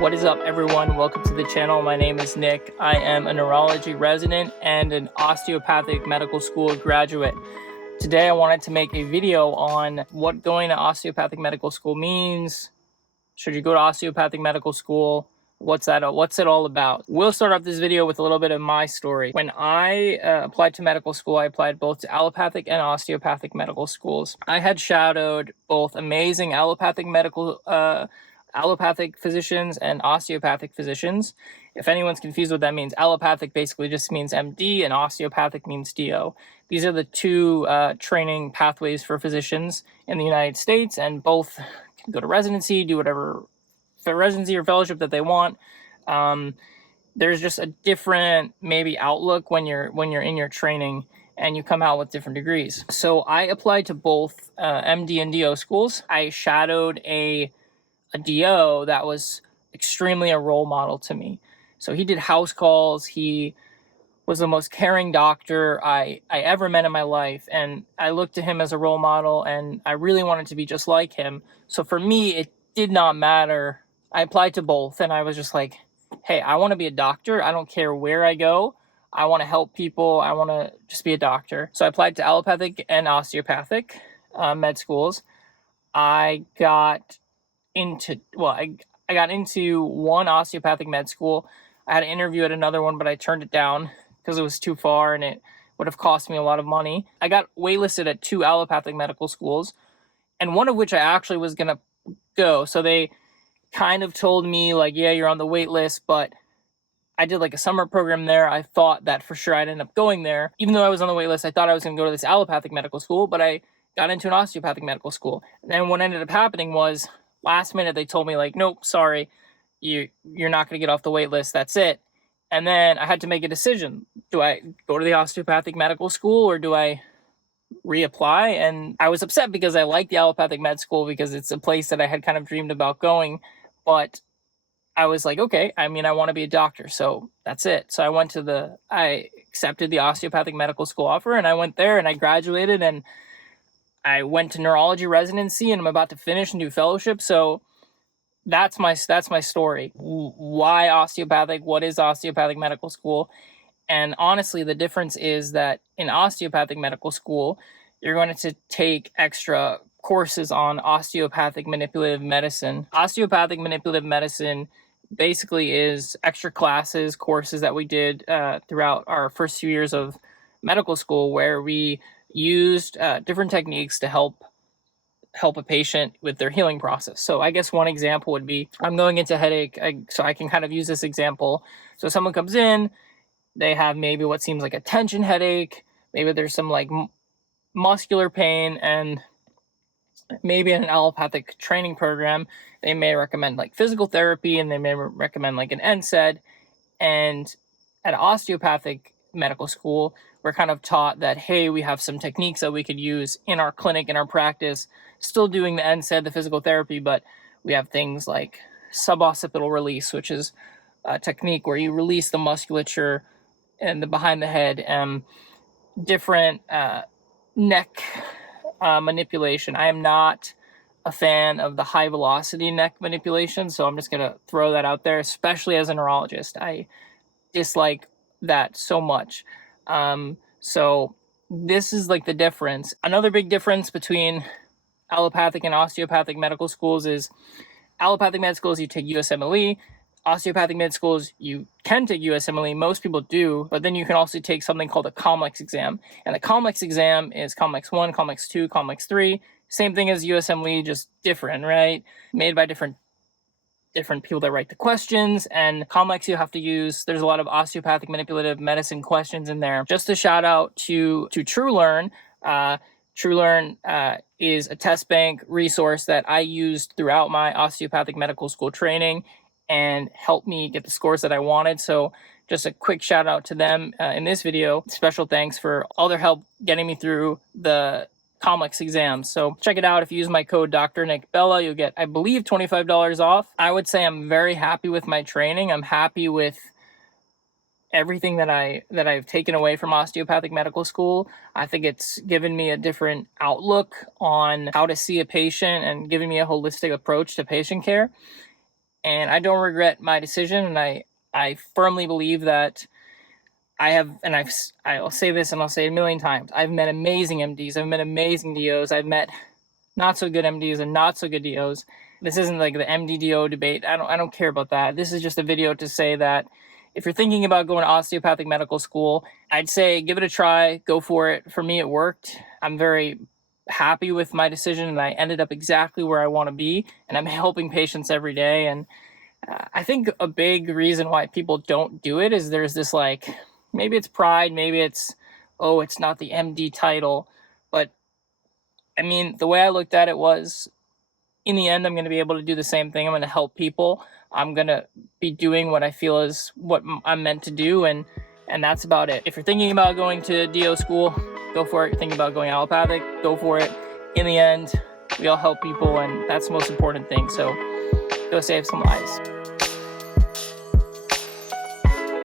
What is up, everyone? Welcome to the channel. My name is Nick. I am a neurology resident and an osteopathic medical school graduate. Today I wanted to make a video on what going to osteopathic medical school means. Should you go to osteopathic medical school? What's it all about? We'll start off this video with a little bit of my story. When I applied to medical school, I applied both to allopathic and osteopathic medical schools. I had shadowed both amazing allopathic physicians and osteopathic physicians. If anyone's confused what that means, allopathic basically just means MD and osteopathic means DO. These are the two training pathways for physicians in the United States, and both can go to residency, do whatever for residency or fellowship that they want. There's just a different maybe outlook when you're in your training and you come out with different degrees. So I applied to both MD and DO schools. I shadowed a DO that was extremely a role model to me. So he did house calls. He was the most caring doctor I ever met in my life. And I looked to him as a role model, and I really wanted to be just like him. So for me, it did not matter. I applied to both, and I was just like, hey, I want to be a doctor. I don't care where I go. I want to help people. I want to just be a doctor. So I applied to allopathic and osteopathic med schools. I got into one osteopathic med school. I had an interview at another one, but I turned it down because it was too far and it would have cost me a lot of money. I got waitlisted at two allopathic medical schools, and one of which I actually was going to go. So they kind of told me, like, yeah, you're on the wait list, but I did like a summer program there. I thought that for sure I'd end up going there. Even though I was on the wait list, I thought I was going to go to this allopathic medical school, but I got into an osteopathic medical school. And then what ended up happening was, last minute they told me, like, nope, sorry, you're not going to get off the wait list. That's it. And then I had to make a decision. Do I go to the osteopathic medical school or do I reapply? And I was upset because I liked the allopathic med school because it's a place that I had kind of dreamed about going. But I was like, okay, I mean, I want to be a doctor, so that's it. So I accepted the osteopathic medical school offer, and I went there and I graduated, and I went to neurology residency, and I'm about to finish and do fellowship. So that's my story. Why osteopathic? What is osteopathic medical school? And honestly, the difference is that in osteopathic medical school, you're going to take extra courses on osteopathic manipulative medicine. Osteopathic manipulative medicine basically is extra courses that we did throughout our first few years of medical school, where we used different techniques to help a patient with their healing process. So I guess one example would be, I'm going into headache, so I can kind of use this example. So someone comes in, they have maybe what seems like a tension headache, maybe there's some like muscular pain, and maybe in an allopathic training program, they may recommend like physical therapy, and they may recommend like an NSAID. And at osteopathic medical school, we're kind of taught that, hey, we have some techniques that we could use in our clinic, in our practice, still doing the NSAID, the physical therapy, but we have things like suboccipital release, which is a technique where you release the musculature and the behind the head, different neck manipulation. I am not a fan of the high velocity neck manipulation, so I'm just going to throw that out there, especially as a neurologist. I dislike that so much. So this is like the difference. Another big difference between allopathic and osteopathic medical schools is allopathic med schools, you take USMLE. Osteopathic med schools, you can take USMLE. Most people do, but then you can also take something called a COMLEX exam. And the COMLEX exam is COMLEX 1, COMLEX 2, COMLEX 3. Same thing as USMLE, just different, right? Made by different people that write the questions. And COMLEX you have to use, there's a lot of osteopathic manipulative medicine questions in there. Just a shout out to TrueLearn. TrueLearn is a test bank resource that I used throughout my osteopathic medical school training and helped me get the scores that I wanted. So just a quick shout out to them in this video. Special thanks for all their help getting me through the COMLEX exams. So check it out. If you use my code Dr. Nick Bella, you'll get, I believe, $25 off. I would say I'm very happy with my training. I'm happy with everything that I've taken away from osteopathic medical school. I think it's given me a different outlook on how to see a patient and given me a holistic approach to patient care. and I don't regret my decision. And I firmly believe that I have, and I'll say this and I'll say it a million times. I've met amazing MDs. I've met amazing DOs. I've met not so good MDs and not so good DOs. This isn't like the MD DO debate. I don't care about that. This is just a video to say that if you're thinking about going to osteopathic medical school, I'd say give it a try. Go for it. For me, it worked. I'm very happy with my decision, and I ended up exactly where I want to be. And I'm helping patients every day. And I think a big reason why people don't do it is there's this like, maybe it's pride, maybe it's, oh, it's not the MD title. But I mean, the way I looked at it was, in the end, I'm going to be able to do the same thing. I'm going to help people. I'm going to be doing what I feel is what I'm meant to do. And that's about it. If you're thinking about going to DO school, go for it. You're thinking about going allopathic, go for it. In the end, we all help people, and that's the most important thing. So go save some lives.